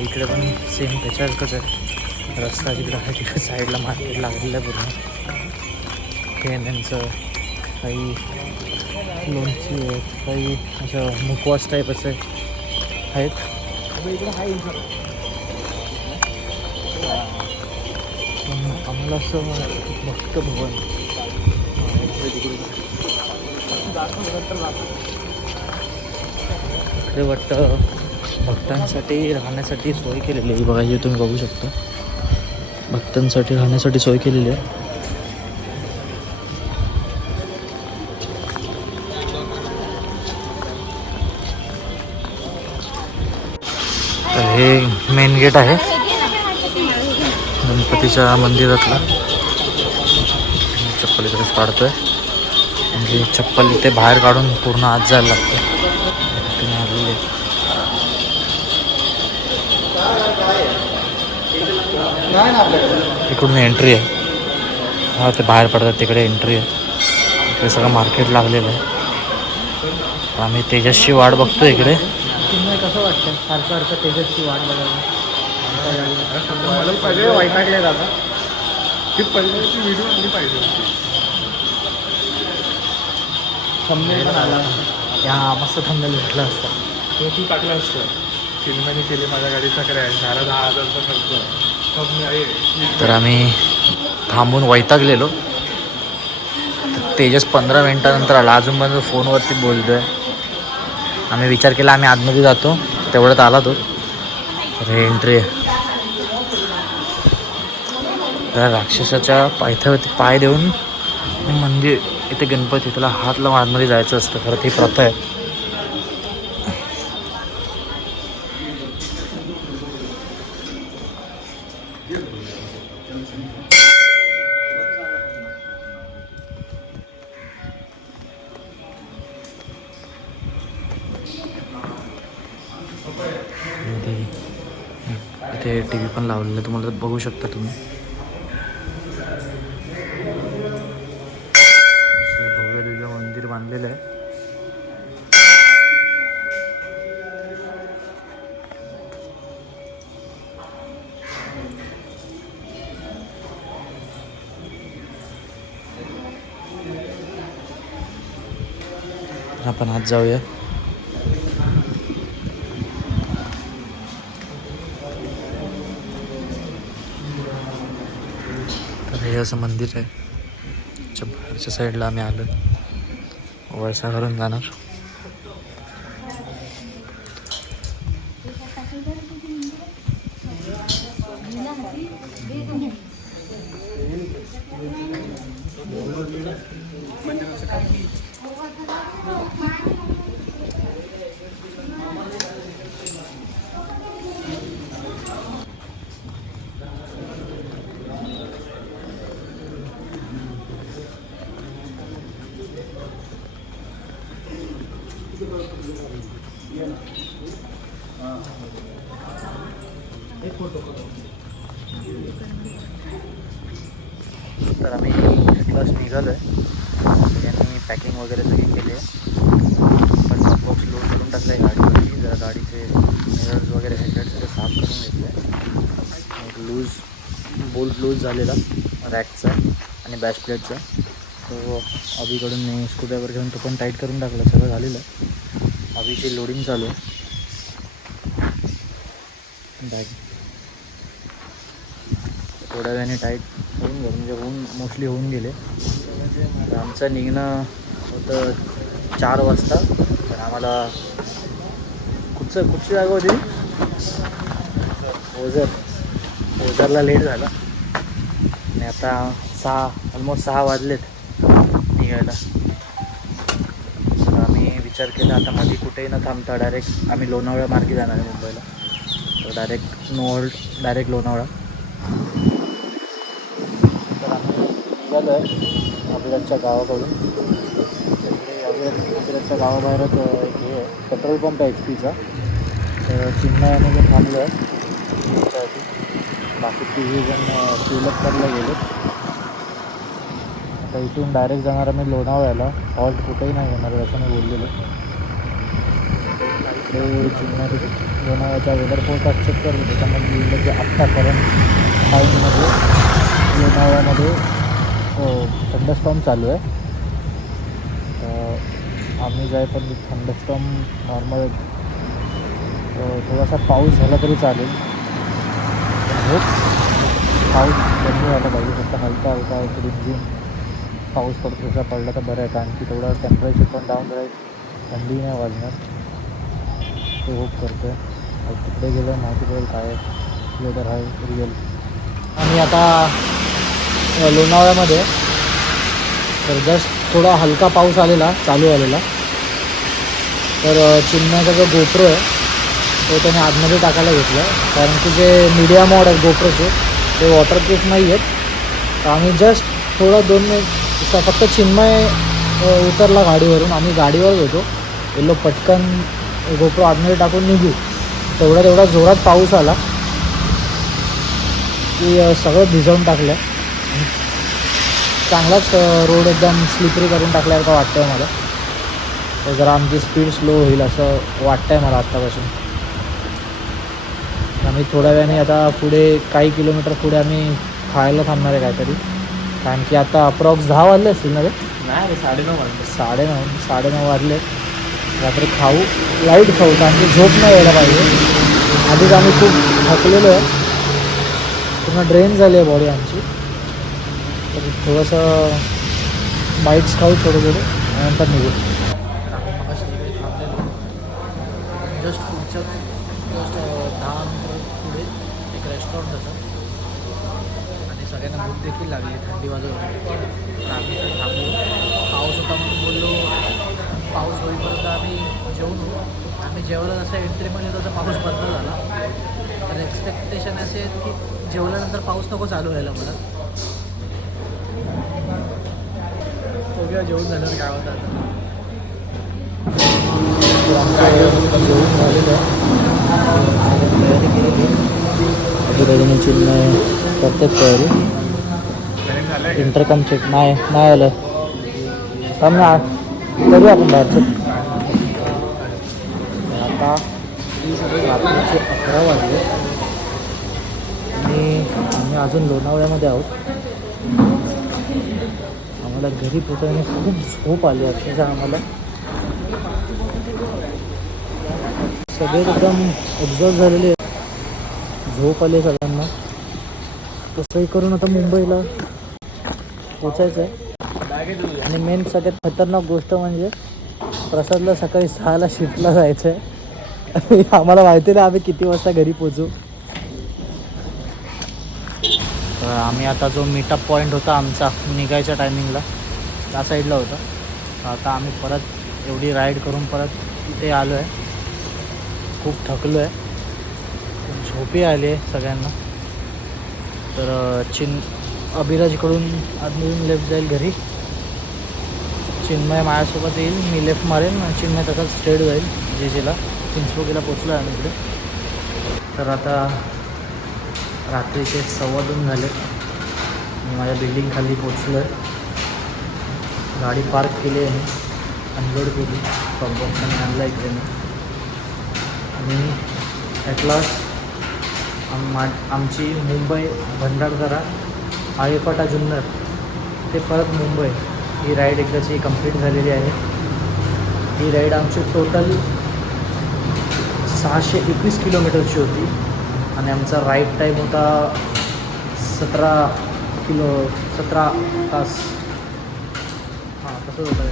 इकडे पण सेम त्याच्यासारखंच आहे. रस्ता जिकडं आहे तिकडे साईडला मार्केट लागलेलं आहे पूर्ण. खेळण्यांचं काही लोणची आहेत, काही असं मुखवास टाईप असे आहेत. आम्हाला असं भक्त भवन इकडे वाटतं भक्तांसाठी राहण्यासाठी सोय केलेली आहे. बघा हे तुम्ही बघू शकता, भक्तांसाठी राहण्यासाठी सोय केलेली आहे. तर हे मेन गेट आहे गणपतीच्या मंदिरातला. चप्पल इकडेच काढतोय, म्हणजे चप्पल इथे बाहेर काढून पूर्ण आत जायला लागतं. इकडून एंट्री आहे. हा ते बाहेर पडतात तिकडे एंट्री आहे. इकडे सगळं मार्केट लागलेलं आहे. आम्ही तेजसची वाट बघतो इकडे. कसं वाटतं सारखं सारखं तेजसची वाट बघायला? मला सगळे वैतागले दादा. ती पहिल्याची व्हिडिओ आली पाहिजे होती. थंबनेल पण आला या मस्त थंबनेल भेटला असता. तो तू टाकला असतं. फिल्माने केली माझ्या गाडीचा क्रॅश झाला, 10,000चा खर्च. मग मी आहे तर आम्ही थांबून वैतागलेलो. तेजस 15 मिनिटानंतर आला. अजूनपर्यंत फोनवरती बोलतोय. आम्ही विचार केला आम्ही आतमध्ये जातो, तेवढ्यात आला तो. तर एंट्री आहे. त्या राक्षसाच्या पायथ्यावरती पाय देऊन मंदिर इथे गणपती त्याला हात लावून आतमध्ये जायचं असतं. खरं ती प्रथा आहे. इथे टी व्ही पण लावलेलं तुम्हाला बघू शकता तुम्ही. भव्य दिव्य मंदिर बांधलेलं आहे. आपण आज जाऊया. तर हे असं मंदिर आहे. बाहेरच्या साईडला आम्ही आलो. वळसा घरून जाणार. तर आम्ही इथलाच निघालो आहे. सगळ्यांनी पॅकिंग वगैरे सगळी केली आहे. पण बॉक्स लोड करून टाकलं आहे गाडीवरती. जरा गाडीचे मिरर्स वगैरे हेडलाईट सगळे साफ करून घेतले आहे. एक बोल्ट लूज झालेला रॅकचा आणि बॅश प्लेटचा, तो अभिकडून मी स्कूटरवर घेऊन तो पण टाईट करून टाकला. सगळं झालेलं आहे. अभिची लोडिंग चालू आहे. बॅग थोड्या वेळाने टाईट करून घ्या, म्हणजे मोस्टली होऊन गेले. तर आमचं निघणं होतं 4 वाजता. तर आम्हाला कुठची जागा होती? ओझरला लेट झाला आणि आता ऑलमोस्ट 6 वाजलेत निघायला. तर आम्ही विचार केला आता मध्ये कुठेही न थांबता डायरेक्ट आम्ही लोणावळा मार्गे जाणार आहे मुंबईला. तर डायरेक्ट लोणावळा. तर आम्ही निघालो आहे अभिराजच्या गावाकडून. अभिराजच्या गावाबाहेरच एक हे आहे, पेट्रोल पंप आहे HP चा. तर चिन्मयामध्ये थांबलो आहे. बाकी 3 जण ट्युलअप करायला गेले. आता इथून डायरेक्ट जाणार आम्ही लोणावळ्याला. हॉल्ट कुठेही नाही येणार असं मी बोललेलो. इकडे चिन्हारी लोणावळ्याचा वेदर फोरकास्ट चेक करतो. त्याच्यामध्ये लिहिलं की आत्ता करंट टाईममध्ये लोणावळ्यामध्ये थंडरस्टॉर्म चालू आहे. आम्ही जाईपर्यंत थंडरस्टॉर्म नॉर्मल थोडासा पाऊस झाला तरी चालेल. पाऊस कमी व्हायला पाहिजे. फक्त हलका हलका एक रिमझिम पाऊस पडतो तसा पडला तर बरं आहे. कारण की तेवढा टेम्परेचर पण डाऊन राहील, थंडी नाही वाजणार. ते होप करतो आहे. तिकडे गेलं माहिती पडेल काय वेदर आहे रिअल. आणि आता लोणावळ्यामध्ये तर जस्ट थोडा हलका पाऊस आलेला चालू आलेला. तर चिन्मयचा जो गोप्रो आहे तो त्याने आतमध्ये टाकायला घेतला. कारण की जे मीडिया मोड आहेत गोप्रोचे ते वॉटरप्रूफ नाही आहेत. तर आम्ही जस्ट थोडा 2 मिनिट फक्त चिन्मय उतरला गाडीवरून, आम्ही गाडीवर होतो. गेलो पटकन गोप्रो आतमध्ये टाकून निघू. तेवढा जोरात पाऊस आला की सगळं भिजवून टाकलं. चांगलाच रोड एकदम स्लिपरी करून टाकल्यासारखं वाटतं आहे मला. तर जरा आमची स्पीड स्लो होईल असं वाटतं आहे मला आत्तापासून. आम्ही थोड्या वेळाने आता पुढे काही किलोमीटर पुढे आम्ही खायला थांबणार आहे काहीतरी. कारण की आता अप्रॉक्स 10 वाजले असतील ना रे? नाही 9:30 वाजले. 9:30 वाजले. रात्री खाऊ लाईट खाऊ कारण की झोप नाही यायला पाहिजे. आधीच आम्ही खूप थकलेलो आहे, पूर्ण ड्रेन झाली आहे बॉडी आमची. तर थोडंसं बाईट्स खाऊ थोडं नंतर निघू. जस्ट पुढच्या 10 मिनिटं पुढे एक रेस्टॉरंट होतं आणि सगळ्यांना भूक देखील लागली, थंडी वाजत होती. तर आम्ही तर थांबलो. पाऊस होता म्हणून बोललो पाऊस होईपर्यंत आम्ही जेवून. आम्ही जेवलं जसं एंट्रीमध्ये तसं पाऊस बंद झाला. तर एक्सपेक्टेशन असे आहेत की जेवल्यानंतर पाऊस नको चालू व्हायला मला. बघूया जेवण झाल्यावर काय होतं आता. जेवण झालेलं आहे, तयारी केलेली. आजूबाजूने चिन्ह करतात तयारी. इंटरकम चेक नाही आलं. थांब ना, करू आपण बाहेरचं. आता रात्रीचे 11 वाजले आणि आम्ही अजून लोणावळ्यामध्ये आहोत. आम्हाला घरी पोहोचण्याने खूप झोप आली अक्षरशः. आम्हाला सगळे एकदम एक्झॉस्ट झालेले आहेत, झोप आली सगळ्यांना. कसंही करून आता मुंबईला पोचायचं आहे. आणि मेन सगळ्यात खतरनाक गोष्ट म्हणजे प्रसादला सकाळी 6ला शिफ्टला जायचं आहे. आम्हाला माहिती नाही आम्ही किती वाजता घरी पोचू. तर आम्ही आता जो मीटअप पॉईंट होता आमचा निघायच्या टायमिंगला त्या साईडला होता. आता आम्ही परत एवढी राईड करून परत इथे आलो आहे. खूप थकलो आहे, खूप झोपी आली आहे सगळ्यांना. तर अभिराजकडून आतमधून लेफ्ट जाईल घरी. चिन्मय माझ्यासोबत येईल, मी लेफ्ट मारेन. चिन्मय तसाच स्ट्रेट जाईल जेजेला. चिंचपोकीला पोचलो आहे आम्ही इकडे. तर आता रात्रीचे 2:15 झाले. मी माझ्या बिल्डिंग खाली पोचलो आहे. गाडी पार्क केली आहे, मी अनलोड केली, बॉक्सने आणला इकडे मी. आणि ॲट लास्ट आमची मुंबई भंडारदरा आळेफाटा जुन्नर ते परत मुंबई ही राईड एकदाची कंप्लीट झालेली आहे. ही राईड आमची टोटल 621 किलोमीटरची होती आणि आमचा राईड टाईम होता 17 तास. हां तसंच होतं.